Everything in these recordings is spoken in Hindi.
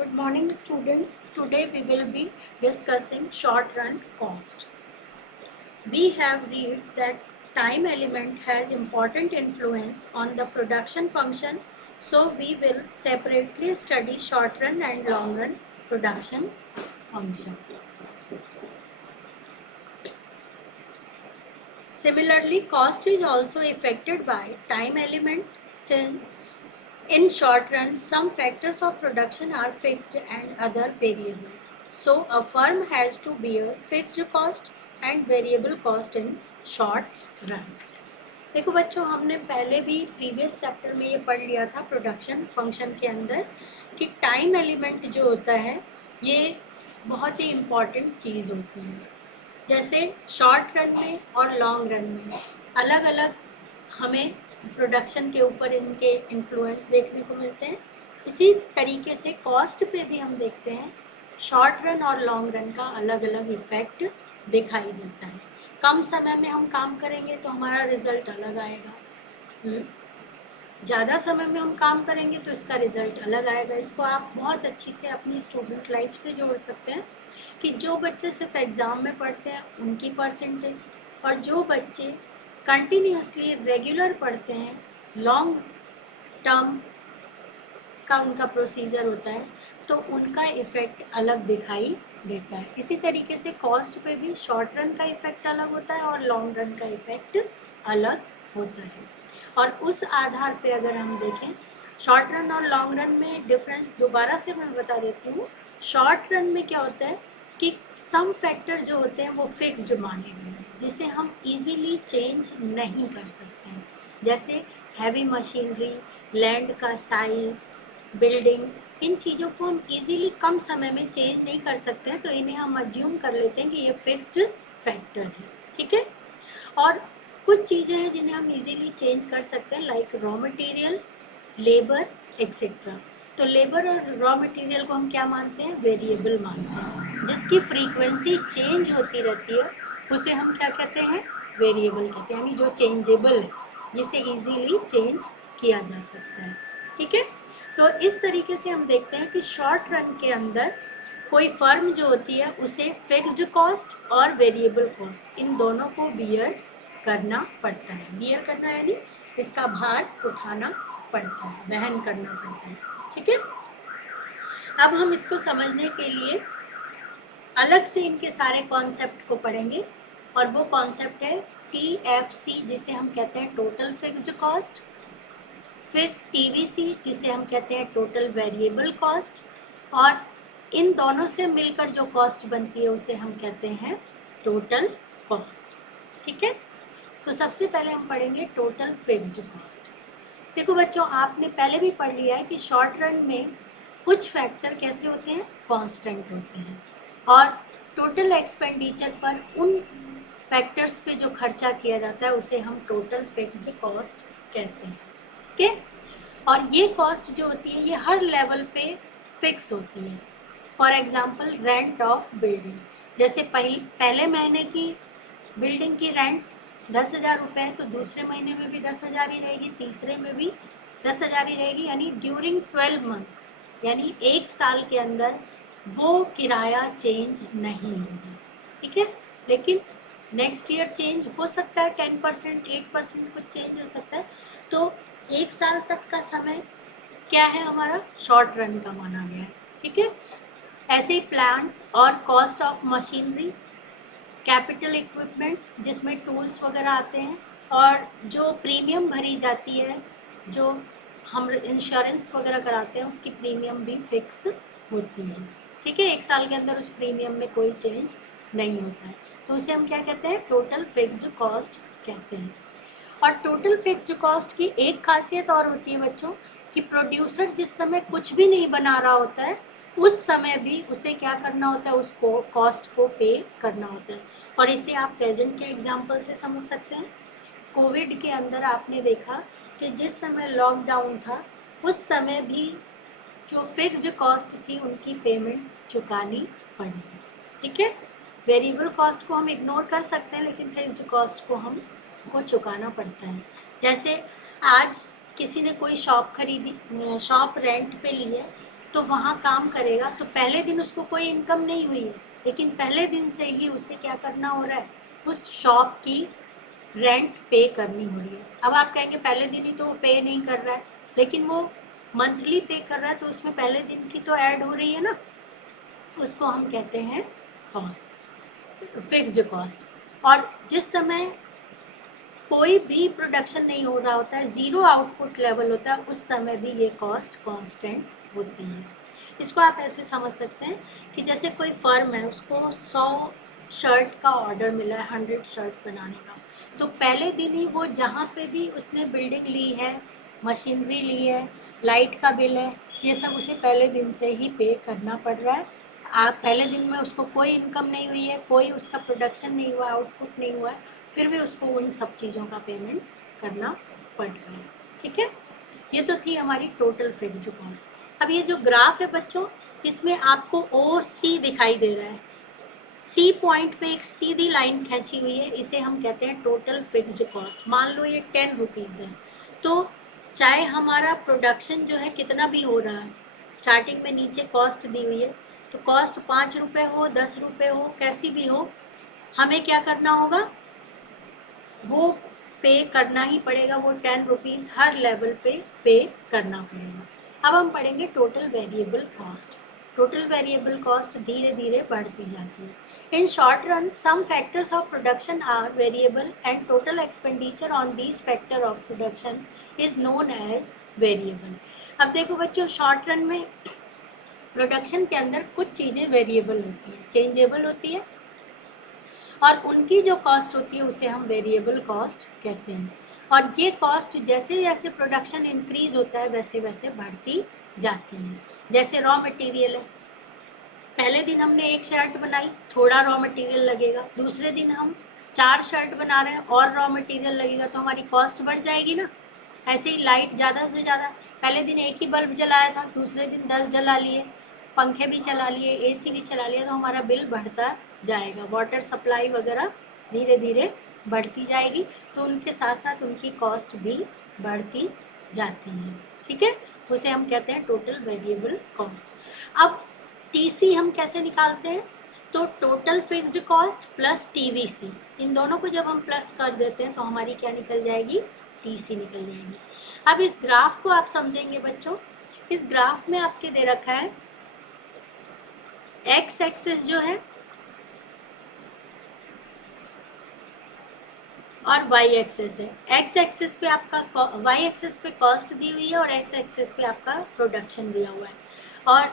Good morning, students. Today we will be discussing short run cost. We have read that time element has important influence on the production function, so we will separately study short run and long run production function. Similarly, cost is also affected by time element since in short run, some factors of production are fixed and other variables. So a firm has to bear fixed cost and variable cost in short run. देखो बच्चों, हमने पहले भी प्रीवियस चैप्टर में ये पढ़ लिया था प्रोडक्शन फंक्शन के अंदर कि टाइम एलिमेंट जो होता है ये बहुत ही इम्पॉर्टेंट चीज़ होती है. जैसे शॉर्ट रन में और लॉन्ग रन में अलग अलग हमें प्रोडक्शन के ऊपर इनके इन्फ्लुएंस देखने को मिलते हैं. इसी तरीके से कॉस्ट पे भी हम देखते हैं शॉर्ट रन और लॉन्ग रन का अलग अलग इफेक्ट दिखाई देता है. कम समय में हम काम करेंगे तो हमारा रिजल्ट अलग आएगा. ज़्यादा समय में हम काम करेंगे तो इसका रिजल्ट अलग आएगा. इसको आप बहुत अच्छी से अपनी स्टूडेंट लाइफ से जोड़ सकते हैं कि जो बच्चे सिर्फ एग्ज़ाम में पढ़ते हैं उनकी परसेंटेज और जो बच्चे कंटिन्यूसली रेगुलर पढ़ते हैं, लॉन्ग टर्म का उनका प्रोसीजर होता है तो उनका इफ़ेक्ट अलग दिखाई देता है. इसी तरीके से कॉस्ट पे भी शॉर्ट रन का इफ़ेक्ट अलग होता है और लॉन्ग रन का इफ़ेक्ट अलग होता है. और उस आधार पे अगर हम देखें शॉर्ट रन और लॉन्ग रन में डिफरेंस दोबारा से मैं बता देती हूँ. शॉर्ट रन में क्या होता है कि सम फैक्टर जो होते हैं वो फिक्स्ड माने गए हैं जिसे हम इजीली चेंज नहीं कर सकते हैं. जैसे हैवी मशीनरी, लैंड का साइज़, बिल्डिंग, इन चीज़ों को हम इजीली कम समय में चेंज नहीं कर सकते हैं तो इन्हें हम अज्यूम कर लेते हैं कि ये फिक्स्ड फैक्टर है. ठीक है. और कुछ चीज़ें हैं जिन्हें हम इजीली चेंज कर सकते हैं like raw material, labour etcetera. तो लेबर और रॉ मटेरियल को हम क्या मानते हैं? वेरिएबल मानते हैं. जिसकी फ्रीक्वेंसी चेंज होती रहती है उसे हम क्या कहते हैं? वेरिएबल कहते हैं. यानी जो चेंजेबल है, जिसे इजीली चेंज किया जा सकता है. ठीक है. तो इस तरीके से हम देखते हैं कि शॉर्ट रन के अंदर कोई फर्म जो होती है उसे फिक्स्ड कॉस्ट और वेरिएबल कॉस्ट इन दोनों को बियर करना पड़ता है. बियर करना यानी इसका भार उठाना पड़ता है, वहन करना पड़ता है. ठीक है. अब हम इसको समझने के लिए अलग से इनके सारे कॉन्सेप्ट को पढ़ेंगे और वो कॉन्सेप्ट है TFC जिसे हम कहते हैं टोटल फिक्स्ड कॉस्ट, फिर TVC जिसे हम कहते हैं टोटल वेरिएबल कॉस्ट, और इन दोनों से मिलकर जो कॉस्ट बनती है उसे हम कहते हैं टोटल कॉस्ट. ठीक है. तो सबसे पहले हम पढ़ेंगे टोटल फिक्स्ड कॉस्ट. देखो बच्चों, आपने पहले भी पढ़ लिया है कि शॉर्ट रन में कुछ फैक्टर कैसे होते हैं? कांस्टेंट होते हैं. और टोटल एक्सपेंडिचर पर उन फैक्टर्स पे जो खर्चा किया जाता है उसे हम टोटल फिक्स्ड कॉस्ट कहते हैं. ठीक है. और ये कॉस्ट जो होती है ये हर लेवल पे फिक्स होती है. For example rent of building, जैसे पहले महीने की बिल्डिंग की रेंट 10,000 रुपये है तो दूसरे महीने में भी 10,000 ही रहेगी, तीसरे में भी 10,000 ही रहेगी. यानी ड्यूरिंग 12 मंथ यानी एक साल के अंदर वो किराया चेंज नहीं होगा. ठीक है. लेकिन नेक्स्ट ईयर चेंज हो सकता है, 10%, 8% कुछ चेंज हो सकता है. तो एक साल तक का समय क्या है हमारा? शॉर्ट रन का माना गया है. ठीक है. ऐसे ही प्लान और cost of machinery, capital equipments जिसमें टूल्स वगैरह आते हैं, और जो प्रीमियम भरी जाती है, जो हम इंश्योरेंस वगैरह कराते हैं उसकी प्रीमियम भी फिक्स होती है. ठीक है. एक साल के अंदर उस प्रीमियम में कोई चेंज नहीं होता है तो उसे हम क्या कहते हैं? टोटल फिक्स्ड कॉस्ट कहते हैं. और टोटल फिक्स्ड कॉस्ट की एक खासियत और होती है बच्चों कि प्रोड्यूसर जिस समय कुछ भी नहीं बना रहा होता है उस समय भी उसे क्या करना होता है? उसको कॉस्ट को पे करना होता है. और इसे आप प्रेजेंट के एग्जांपल से समझ सकते हैं. कोविड के अंदर आपने देखा कि जिस समय लॉकडाउन था उस समय भी जो फिक्स्ड कॉस्ट थी उनकी पेमेंट चुकानी पड़ी. ठीक है. वेरिएबल कॉस्ट को हम इग्नोर कर सकते हैं लेकिन फिक्स्ड कॉस्ट को चुकाना पड़ता है. जैसे आज किसी ने कोई शॉप खरीदी, शॉप रेंट पे ली है तो वहाँ काम करेगा, तो पहले दिन उसको कोई इनकम नहीं हुई है, लेकिन पहले दिन से ही उसे क्या करना हो रहा है, उस शॉप की रेंट पे करनी हो रही है। अब आप कहेंगे पहले दिन ही तो वो पे नहीं कर रहा है, लेकिन वो मंथली पे कर रहा है, तो उसमें पहले दिन की तो ऐड हो रही है ना, उसको हम कहते हैं कॉस्ट, फिक्स्ड कॉस्ट। और जिस समय कोई भी प्रोडक्शन नहीं हो रहा होता है, ज़ीरो आउटपुट लेवल होता है, उस समय भी ये कॉस्ट कांस्टेंट होती है। इसको आप ऐसे समझ सकते हैं कि जैसे कोई फर्म है, उसको 100 शर्ट का ऑर्डर मिला है, 100 शर्ट बनाने का, तो पहले दिन ही वो जहाँ पे भी उसने बिल्डिंग ली है, मशीनरी ली है, लाइट का बिल है, ये सब उसे पहले दिन से ही पे करना पड़ रहा है। आप पहले दिन में उसको कोई इनकम नहीं हुई है, कोई उसका प्रोडक्शन नहीं हुआ, आउटपुट नहीं हुआ है, फिर भी उसको उन सब चीज़ों का पेमेंट करना पड़ रहा है। ठीक है, ये तो थी हमारी टोटल फिक्स्ड कॉस्ट। अब ये जो ग्राफ है बच्चों, इसमें आपको ओ सी दिखाई दे रहा है, सी पॉइंट पे एक सीधी लाइन खींची हुई है, इसे हम कहते हैं टोटल फिक्स्ड कॉस्ट। मान लो ये 10 रुपीज़ है, तो चाहे हमारा प्रोडक्शन जो है कितना भी हो रहा है, स्टार्टिंग में नीचे कॉस्ट दी हुई है, तो कॉस्ट 5 रुपये हो, 10 रुपये हो, कैसी भी हो, हमें क्या करना होगा, वो पे करना ही पड़ेगा, वो 10 रुपीज़ हर लेवल पे करना पड़ेगा। अब हम पढ़ेंगे total variable cost. Total variable cost धीरे धीरे बढ़ती जाती है। In short run some factors of production are variable and total expenditure on this factor of production is known as variable. अब देखो बच्चों, शॉर्ट रन में प्रोडक्शन के अंदर कुछ चीज़ें वेरिएबल होती है, चेंजेबल होती है, और उनकी जो कॉस्ट होती है उसे हम वेरिएबल कॉस्ट कहते हैं। और ये कॉस्ट जैसे जैसे प्रोडक्शन इंक्रीज होता है वैसे वैसे बढ़ती जाती है। जैसे रॉ मटेरियल है, पहले दिन हमने एक शर्ट बनाई, थोड़ा रॉ मटेरियल लगेगा, दूसरे दिन हम 4 शर्ट बना रहे हैं और रॉ मटेरियल लगेगा, तो हमारी कॉस्ट बढ़ जाएगी ना। ऐसे ही लाइट ज़्यादा से ज़्यादा, पहले दिन एक ही बल्ब जलाया था, दूसरे दिन 10 जला लिए, पंखे भी चला लिए, एसी भी चला लिया, तो हमारा बिल बढ़ता जाएगा। वाटर सप्लाई वगैरह धीरे धीरे बढ़ती जाएगी, तो उनके साथ साथ उनकी कॉस्ट भी बढ़ती जाती है। ठीक है, उसे हम कहते हैं टोटल वेरिएबल कॉस्ट। अब टीसी हम कैसे निकालते हैं, तो total fixed cost plus TVC, इन दोनों को जब हम प्लस कर देते हैं तो हमारी क्या निकल जाएगी, टीसी निकल जाएगी। अब इस ग्राफ को आप समझेंगे बच्चों, इस ग्राफ में आपके दे रखा है एक्स एक्सिस जो है और वाई एक्सिस है। एक्स एक्सिस पे आपका, वाई एक्सिस पे कॉस्ट दी हुई है और एक्स एक्सिस पे आपका प्रोडक्शन दिया हुआ है। और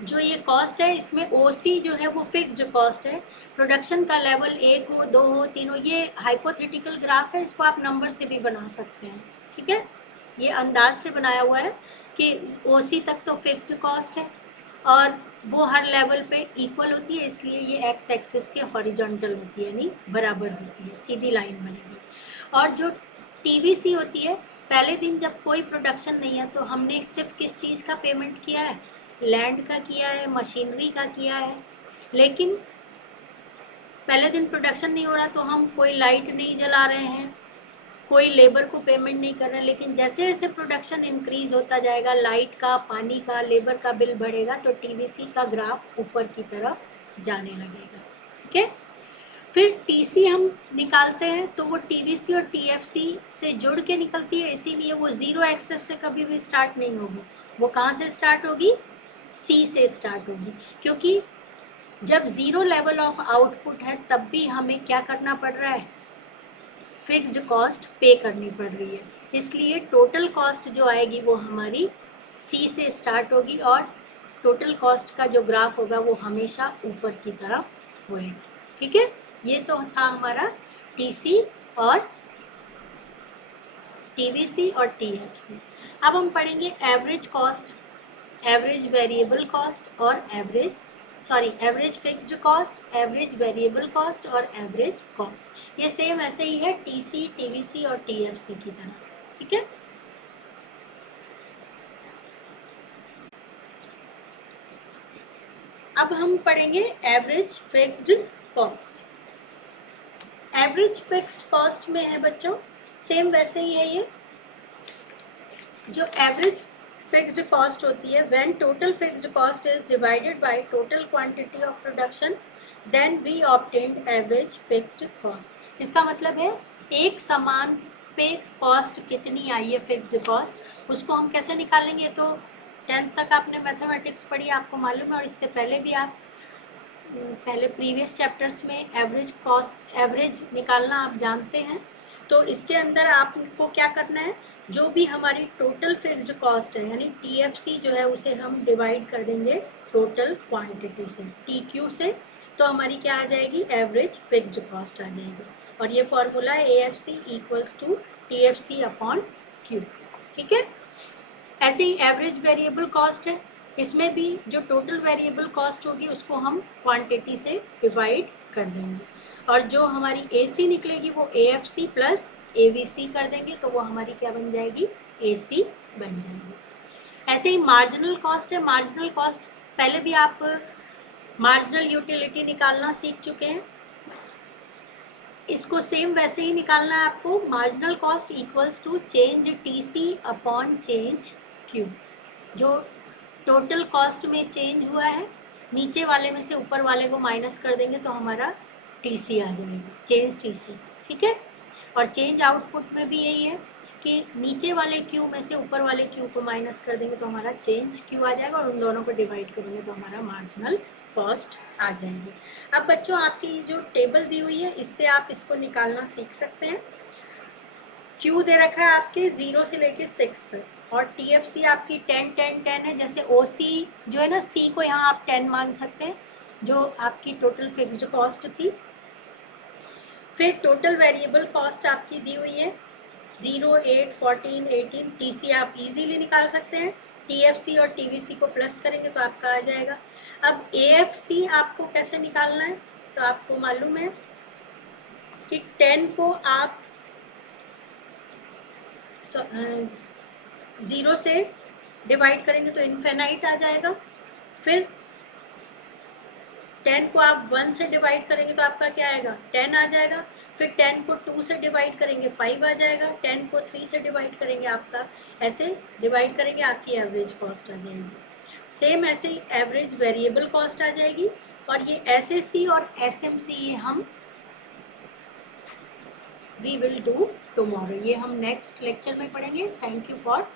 जो ये कॉस्ट है, इसमें ओसी जो है वो फिक्स्ड कॉस्ट है। प्रोडक्शन का लेवल 1 हो, 2 हो, 3 हो, ये हाइपोथेटिकल ग्राफ है, इसको आप नंबर से भी बना सकते हैं। ठीक है, ये अंदाज से बनाया हुआ है कि ओसी तक तो फिक्स्ड कॉस्ट है और वो हर लेवल पे इक्वल होती है, इसलिए ये एक्स एक्सिस के हॉरिजॉन्टल होती है, यानी बराबर होती है, सीधी लाइन बनेगी। और जो टीवीसी होती है, पहले दिन जब कोई प्रोडक्शन नहीं है तो हमने सिर्फ किस चीज़ का पेमेंट किया है, लैंड का किया है, मशीनरी का किया है। लेकिन पहले दिन प्रोडक्शन नहीं हो रहा तो हम कोई लाइट नहीं जला रहे हैं, कोई लेबर को पेमेंट नहीं कर रहे हैं। लेकिन जैसे जैसे प्रोडक्शन इंक्रीज होता जाएगा, लाइट का, पानी का, लेबर का बिल बढ़ेगा, तो टीवीसी का ग्राफ ऊपर की तरफ जाने लगेगा। ठीक है, फिर टीसी हम निकालते हैं तो वो टीवीसी और टीएफसी से जुड़ के निकलती है, इसीलिए वो जीरो एक्सेस से कभी भी स्टार्ट नहीं होगी। वो कहाँ से स्टार्ट होगी, सी से स्टार्ट होगी, क्योंकि जब ज़ीरो लेवल ऑफ आउटपुट है तब भी हमें क्या करना पड़ रहा है, फिक्स्ड कॉस्ट पे करनी पड़ रही है। इसलिए टोटल कॉस्ट जो आएगी वो हमारी सी से स्टार्ट होगी और टोटल कॉस्ट का जो ग्राफ होगा वो हमेशा ऊपर की तरफ होएगा। ठीक है, ये तो था हमारा टीसी और टीवीसी और टीएफसी। अब हम पढ़ेंगे average cost, average variable cost और average fixed cost, average variable cost और एवरेज कॉस्ट। ये सेम ऐसे ही है टीसी, टीवीसी और टीएफसी की तरह। ठीक है, अब हम पढ़ेंगे average fixed cost. Average fixed cost में है बच्चों, सेम वैसे ही है, ये जो एवरेज फिक्स्ड कॉस्ट होती है when total fixed cost is divided by total quantity of production then we obtained average fixed cost. इसका मतलब है एक सामान पे कॉस्ट कितनी आई है फिक्स्ड कॉस्ट, उसको हम कैसे निकालेंगे। तो 10th तक आपने मैथमेटिक्स पढ़ी, आपको मालूम है, और इससे पहले भी आप पहले प्रीवियस चैप्टर्स में एवरेज कॉस्ट एवरेज निकालना आप जानते हैं। तो इसके अंदर आपको क्या करना है, जो भी हमारी टोटल फिक्स्ड कॉस्ट है यानी टीएफसी जो है उसे हम डिवाइड कर देंगे टोटल क्वांटिटी से, टीक्यू से, तो हमारी क्या आ जाएगी, एवरेज फिक्स्ड कॉस्ट आ जाएगी। और ये फॉर्मूला है AFC equals to TFC upon Q. ठीक है। ऐसे ही एवरेज वेरिएबल कॉस्ट है, इसमें भी जो टोटल वेरिएबल कॉस्ट होगी उसको हम क्वांटिटी से डिवाइड कर देंगे, और जो हमारी एसी निकलेगी वो एएफसी प्लस एवीसी कर देंगे, तो वो हमारी क्या बन जाएगी, एसी बन जाएगी। ऐसे ही मार्जिनल कॉस्ट है। मार्जिनल कॉस्ट पहले भी आप मार्जिनल यूटिलिटी निकालना सीख चुके हैं, इसको सेम वैसे ही निकालना है आपको। Marginal cost equals to change TC upon change Q. जो टोटल कॉस्ट में चेंज हुआ है, नीचे वाले में से ऊपर वाले को माइनस कर देंगे तो हमारा टीसी आ जाएगा, चेंज टीसी। ठीक है। और चेंज आउटपुट में भी यही है कि नीचे वाले क्यू में से ऊपर वाले क्यू को माइनस कर देंगे तो हमारा चेंज क्यू आ जाएगा, और उन दोनों को डिवाइड करेंगे तो हमारा मार्जिनल कॉस्ट आ जाएगी। अब बच्चों आपकी जो टेबल दी हुई है इससे आप इसको निकालना सीख सकते हैं। क्यू दे रखा है आपके 0 से लेके 6 तक, और टीएफसी आपकी 10 10 10 है। जैसे ओसी जो है ना, सी को यहाँ आप 10 मान सकते हैं, जो आपकी टोटल फिक्स्ड कॉस्ट थी। फिर टोटल वेरिएबल कॉस्ट आपकी दी हुई है 0 8 14 18। टीसी आप इजीली निकाल सकते हैं, टीएफसी और टीवीसी को प्लस करेंगे तो आपका आ जाएगा। अब एएफसी आपको कैसे निकालना है, तो आपको मालूम है कि 10 को आप 0 से डिवाइड करेंगे तो इनफिनाइट आ जाएगा। फिर 10 को आप 1 से डिवाइड करेंगे तो आपका क्या आएगा, 10 आ जाएगा। फिर 10 को 2 से डिवाइड करेंगे 5 आ जाएगा। 10 को 3 से डिवाइड करेंगे, आपका ऐसे डिवाइड करेंगे आपकी एवरेज कॉस्ट आ जाएगी। सेम ऐसे ही एवरेज वेरिएबल कॉस्ट आ जाएगी। और ये एसएससी और एसएमसी ये हम वी विल डू टुमारो, ये हम नेक्स्ट लेक्चर में पढ़ेंगे। Thank you for